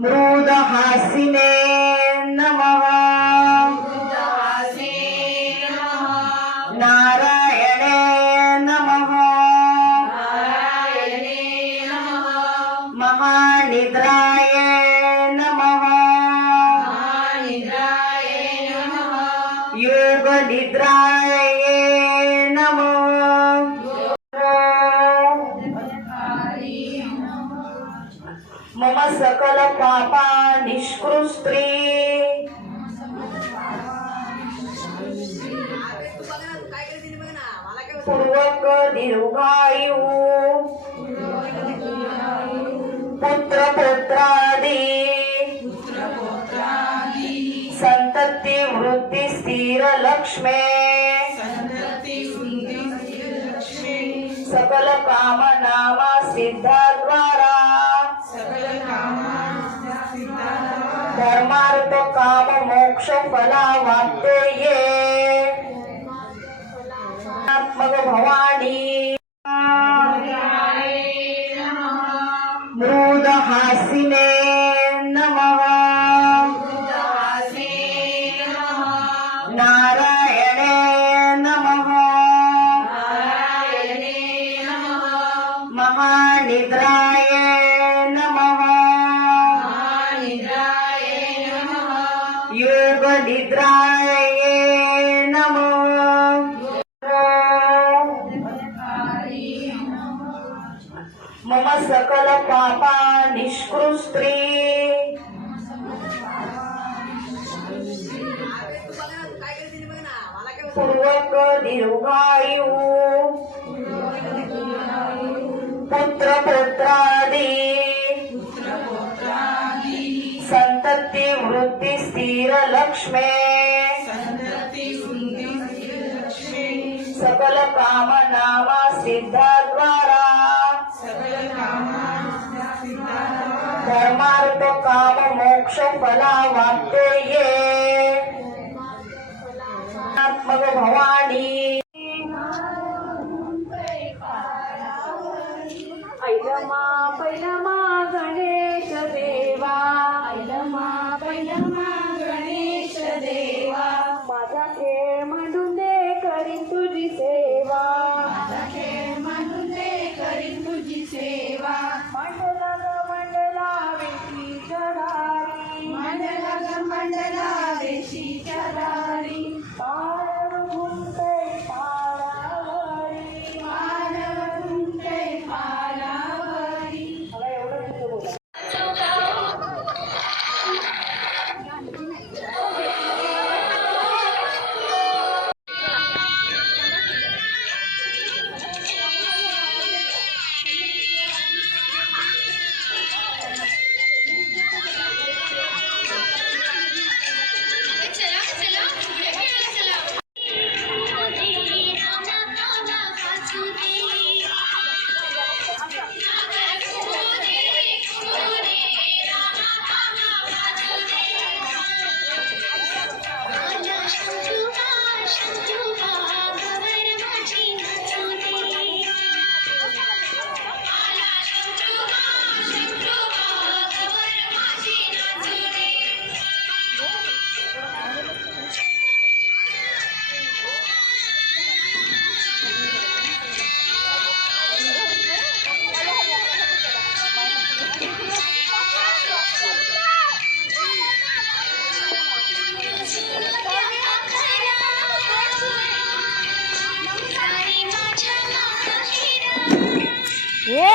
मृदहासिने नमः। नारायणे नमः। महानिद्राय नमः। योगनिद्राय नमः। मम सकल पापा निष्कृस्त्री पूर्वक दीर्घायु पुत्र पुत्रादि संतति वृद्धि स्थिर लक्ष्मे सकल काम नामा सिद्धा द्वारा धर्मार्थ काम मोक्ष फलावाप्ते ये आत्मक भवानी मृदहासिने नमः। नारायणे नमः। महानिद्राय नमः। योगनिद्राय नमः। मम सकल पापा निष्कृस्त्री पूर्वक दीर्घायु पुत्र पुत्रादि संतति वृद्धि स्थिर लक्ष्मे सकल काम नामा सिद्धा द्वारा धर्मार्थ काम मोक्ष फलावाप्ते ये आत्मक भवानी ऐलमा पैलमा गणेश देवा गणेश देवा माझा खेळ म्हणून दे करीन तुझी सेवा मंडला ग मंडला वेशीच्या दारी पाळव घुमतय पारावरी मला एवढं तिथं बोला. ये